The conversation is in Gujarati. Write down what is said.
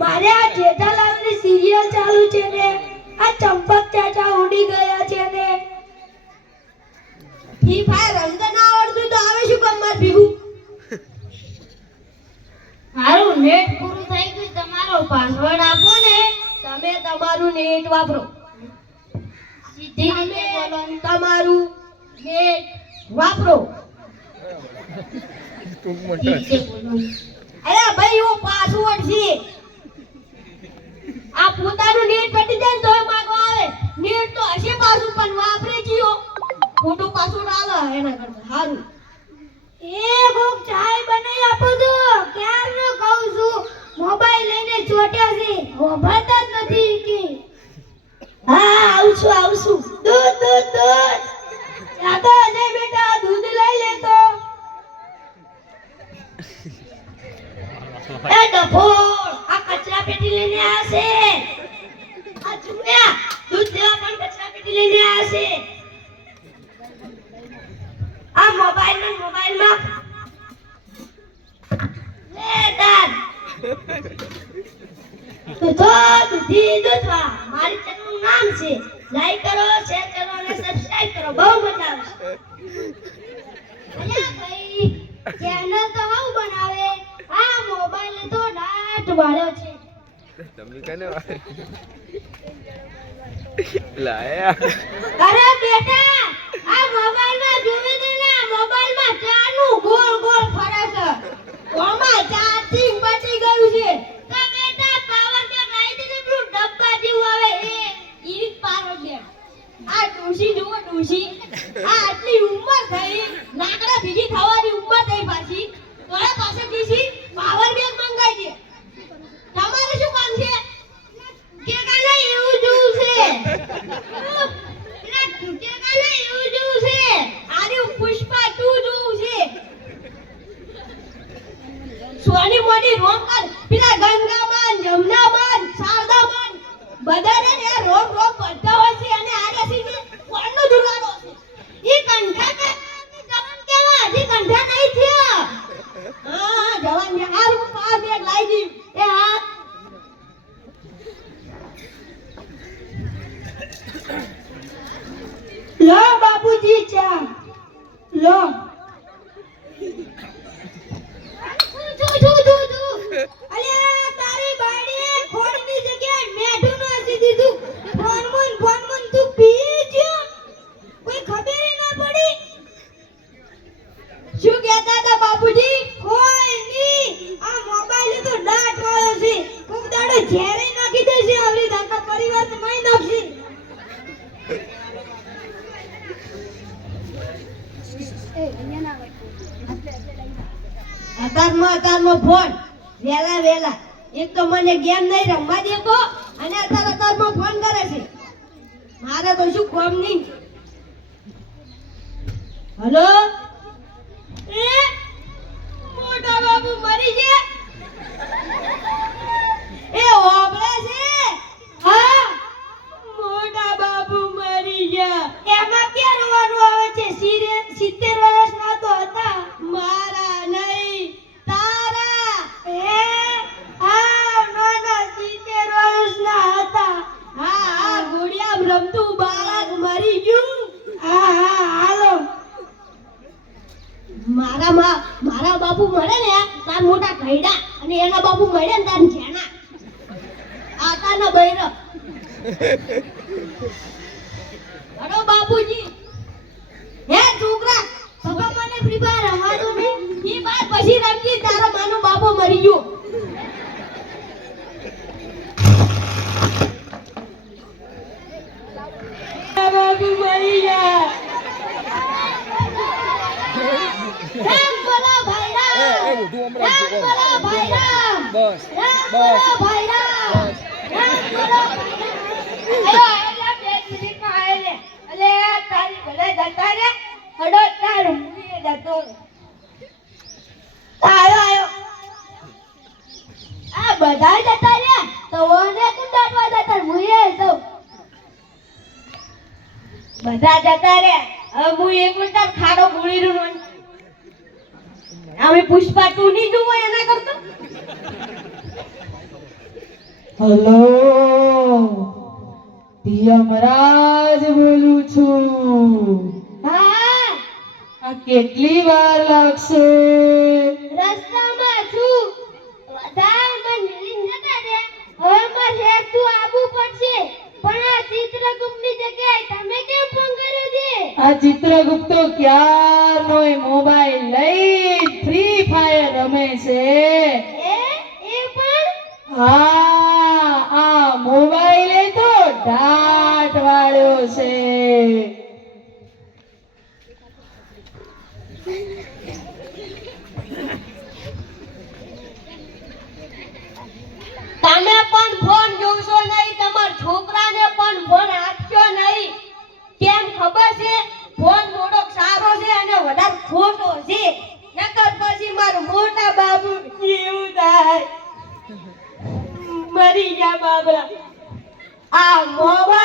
મારે આ જેઠાલાલની સિરિયલ ચાલુ છે ને, આ ચંપક ચાચા ઉડી ગયા છે ને. ફ્રી ફાયર રમતા ના આવડતું તો આવે શું કામ માર ભીગું? મારું નેટ પૂરું થઈ ગયું, તમારો પાસવર્ડ આપો ને. તમે તમારું નેટ વાપરો. સીધી રીતે બોલો, તમારું નેટ વાપરો. અરે ભાઈ ઓ પાસવર્ડ છે. આ પોતાનું નેટ પટી જાય તો માંગો આવે. નેટ તો હશે પાછું પણ વાપરે જીઓ. ખોટો પાસવર્ડ આલે એના કરતા સારું. એ કોક ચાય બનાવી આપો તો. ક્યારનો કહું છું મોબાઈલ લઈને ચોટ્યા છે, હોભળતા જ નથી કે. હા આવશું. દૂધ જાતો અજય બેટા, દૂધ લઈ લેતો. એ ડફોળ, આ કચરા પેટી લઈને આવશે. આ ચૂમ્યા દૂધ દેવા પણ કચરા પેટી લઈને આવશે. આ મોબાઈલમાં લે તાર દૂધવા. મારી ચેનલનું નામ છે. લાઈક કરો, શેર કરો અને સબસ્ક્રાઇબ કરો. બહુ મજા આવશે. અલ્યા ભાઈ ચેનલ તો હાઉ બનાવે. આ મોબાઈલ તો ડાટ વાળ્યો છે. તમને કને લાયા. અરે બેટા આ મોબાઈલમાં જોવી દે ને. મોબાઈલમાં ચાનું ગોળ ફરે છે. ઓમાં ચાર્જિંગ પતી ગયું છે. તો બેટા પાવર બેંક લાવી દે ને. પેલું ડબ્બા જેવું આવે એ ઈરી પાવર બેંક. આ ડોશી જુઓ ડોશી. આ આટલી ઉંમર થઈ, લાકડા ભીગી થવાની ઉંમર થઈ પાછી. તોય પાસે કીસી પાવર બેંક મંગાઈ દે. તમારે શું કામ છે? કે કાલે એવું જોવું છે. પેલા કે કાલે એવું જોવું છે. આરે પુષ્પા 2 જોવું છે. સોની મોની રોમ કર. પેલા ગંગામાન, જમનામાન, શારદામાન બધાને ને રોમ બધા હોય છે. અને આરે છે કોણનો દુરાડો છે. ઈ કંઠા કે જવાન કેવા હજી કંઠા નહીં થયા. હા જવાન ને હારું પાર બેગ લાવી દી. એ હા લો બાપુજી ચા લો. અલ્યા તારી બાડીએ ખોડની જગ્યાએ મેઠું નાખી દીધું. ફોન તું પી ગયો? કોઈ ખબર ના પડી? શું કહેતા હતા બાપુજી? કોઈ નહીં. આ મોબાઈલ તો ડાટ વાળો છે. કોક દાડો ઝેરે નાખી દેશે. આવરી દાખા પરિવારને માઈ નાખશે. અતારમાં ફોન વેલા એક તો મને ગેમ નહીં રમવા દેતો અને અતારમાં ફોન કરે છે. મારે તો શું કામ નહીં. હલો એ મોટા બાબુ મરી ગયા. એ ઓબળે છે. હા મોટા બાબુ મરી ગયા. એમાં ક્યાં રોવાનું આવે છે? 70 વર્ષના તો હતા. મારા નહીં તારા. એ આ નાના 70 વર્ષના હતા. હા ગુડિયામ રમતું બાળક મરી ગયું. હા હાલો. મારા બાપુ મળે ને તાર મોટા ઘઈડા અને એના બાપુ મળે ને તાર જેના આતાના બૈરા. હલો બાપુજી. હે છોકરા સભા મને ફ્રી ફાયર રમવા દો ને. ઈ બાર પછી રમજી. તારા માનો બાપો મરી ગયો. બાપુ મરી ગયા. રામ બોલો ભાઈરામ. રામ બોલો ભાઈરામ. બસ ભાઈરામ. રામ બોલો ભાઈરામ. બે મિનિટમાં આયે. અલે તારી ભલે જતા રે. હડો તાર મુએ જતો. આયો. આ બધા જતા રે તો ઓને કુંડાટવા જતા મુએ તો. બધા જતા રે. હવે હું એકલું તાર ખાડો ગુણી રૂ. અમે પુષ્પા 2 ની જોવો એના કરતો. હલો, યમરાજ બોલું છું. હા આ કેટલી વાર લાગશે? રસ્તામાં છું. વધારે મને મિલિંદ જતા રે. હવે મારે હેતુ આવવું પડશે. પણ આ ચિત્રગુપ્તની જગ્યાએ તમે કેમ ફોન કર્યો છે? આ ચિત્રગુપ્તો ક્યારનો મોબાઈલ લઈ ફ્રી ફાયર રમે છે. એ પણ હા, આ મોબાઈલે તો ડાટ વાળ્યો છે. તમે પણ ફોન જોશો નહીં, તમાર છોકરાને પણ ફોન આપશો નહીં. કેમ ખબર છે? ફોન થોડોક સારો છે અને વધારે ખોટો છે. નકર પછી મારું મોટા બાબુ એવું થાય. મરી ગયા બાબરા. આ મોબાઈલ